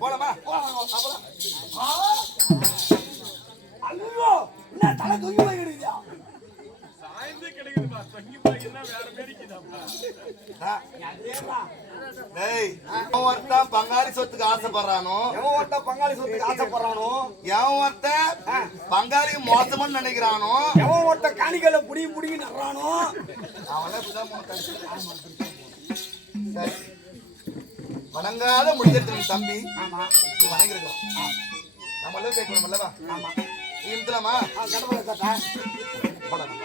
போலாமா? ஐயோ என்ன தலை தொங்கி போய் கிடைக்குதா? சாய்ந்து கிடைக்குதுப்பா. தொங்கி போய்னா வேற மேரிக்குதாப்பா. டேய், எவன் ஒருத்தன் பங்காளி சொத்துக்கு ஆசைப்படுறானோ, எவன் ஒருத்தன் பங்காளி சொத்துக்கு ஆசைப்படுறானோ, எவன் ஒருத்தன் பங்காளி மோசம்னு நினைக்கிறானோ, எவன் ஒருத்தன் காணிகளை புடிங்கி நடுறானோ, அவனே இப்படிதான் சரி, வணங்காத முடிஞ்சிருக்க தம்பி. ஆமா நீ வணங்கிருக்கலாம். நம்மளே கேட்கணும் அல்லவா? ஆமா நீ இருந்தலாமா? கடவுளை கேட்டா போடணும்.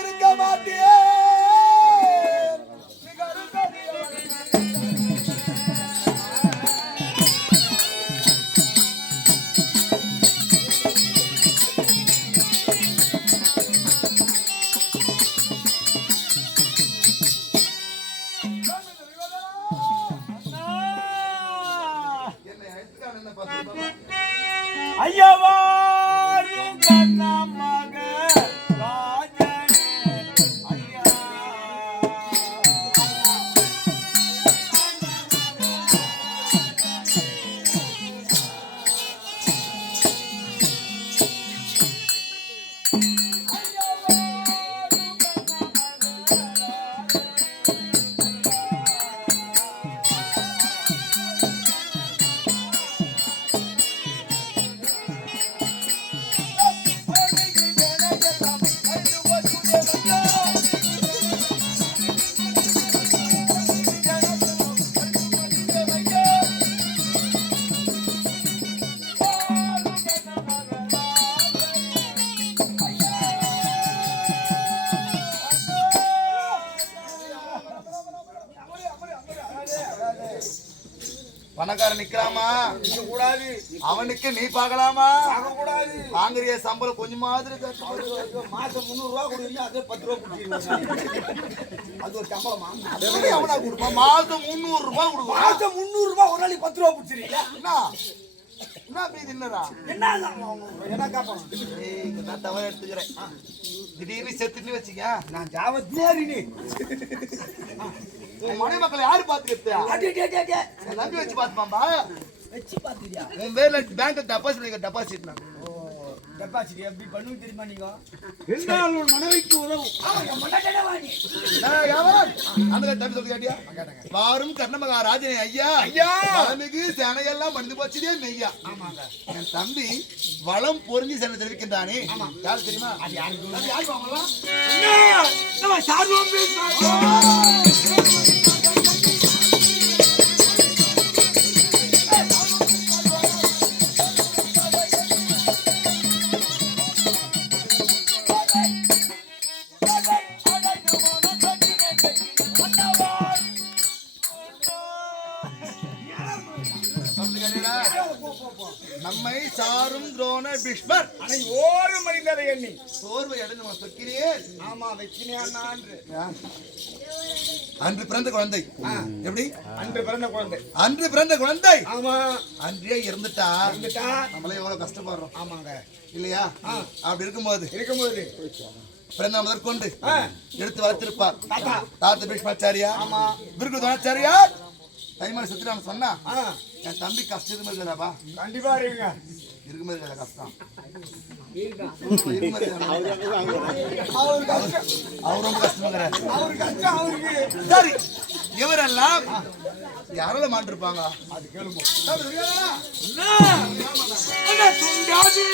இருக்க மாட்டேன். ஐயவாரும் கண்ணமாக ராஜனே ஐயா பணக்காரன் நிக்கலாமா? கூடாது. அவனுக்கு நீ பாக்கலாமா? கூடாது. வாங்குறிய சம்பளம் கொஞ்சமாவது மாசம் 300 ரூபா கொடுங்க, அதே 10 ரூபா கொடுத்தீங்க. அது ஒரு சம்பளமா? எவனா கொடுப்பான்? மாசம் 300 ரூபாய் கொடுக்கும். மாசம் 300 ரூபாய் ஒரு நாளைக்கு 10 ரூபா பிடிச்சிருக்கீங்க. என்ன மீதி என்னடா? என்ன காப்பணும்? நான் தவறு எடுத்துக்கிறேன். திடீர்னு செத்துன்னு வச்சுக்க, நான் ஜாவத்தியாரினி. உன் மனை மக்களை யாரு பாத்துக்கிட்டு நம்பி வச்சு பாத்துப்பாம்பா. வச்சு பாத்துக்கியா? உன் பேர்ல பேங்க் டெபாசிட் கெப்பாசிட்டி எப்படி பண்ணுங்க தெரியுமா நீங்க? இருந்தால் உன் மனைவிக்கு உதவும். ஆமா, என் முன்னாடியே வாங்கி. அந்த தம்பி சொல்லி கேட்டியா வாரும் கர்ணமகாராஜனே ஐயா ஐயா! வளமிகு சேனையெல்லாம் மறந்து போச்சுதே மெய்யா. என் தம்பி வளம் பொருந்தி சென்று தெரிவிக்கின்றானே யாரு தெரியுமா? அது யாருக்கு? அது யாரு பாவங்களா? நம்ம சார்பம் பேசுறோம். நம்மை சாரும் துரோண பீஷ்மர் ஆனா ஓரு மனிதரை எண்ணி சோர்வை அடைந்து நம்ம சொக்கிறேன். ஆமா வெச்சினியான்னு அன்று பிறந்த குழந்தை எப்படி அன்று பிறந்த குழந்தை அன்று பிறந்த குழந்தை ஆமா அன்றே இருந்துட்டா இருந்துட்டா நம்மளே எவ்வளவு கஷ்டப்படுறோம் ஆமாங்க இல்லையா? அப்படி இருக்கும்போது பிறந்த முதற்கொண்டு எடுத்து வளர்த்திருப்பார் தாத்த பீஷ்மாச்சாரியா விருக்கு துணாச்சாரியார் கைமாரி சுத்திரான்னு சொன்னா என் தம்பி கஷ்டம் இருக்குமே இருக்காதாப்பா? கண்டிப்பா இருங்க இருக்குமே இருக்காத கஷ்டம் அவர் ரொம்ப கஷ்டமாங்கிறார். சரி இவரெல்லாம் யாரால மாண்டிருப்பாங்க? அது கேளுங்க. துண்டாதி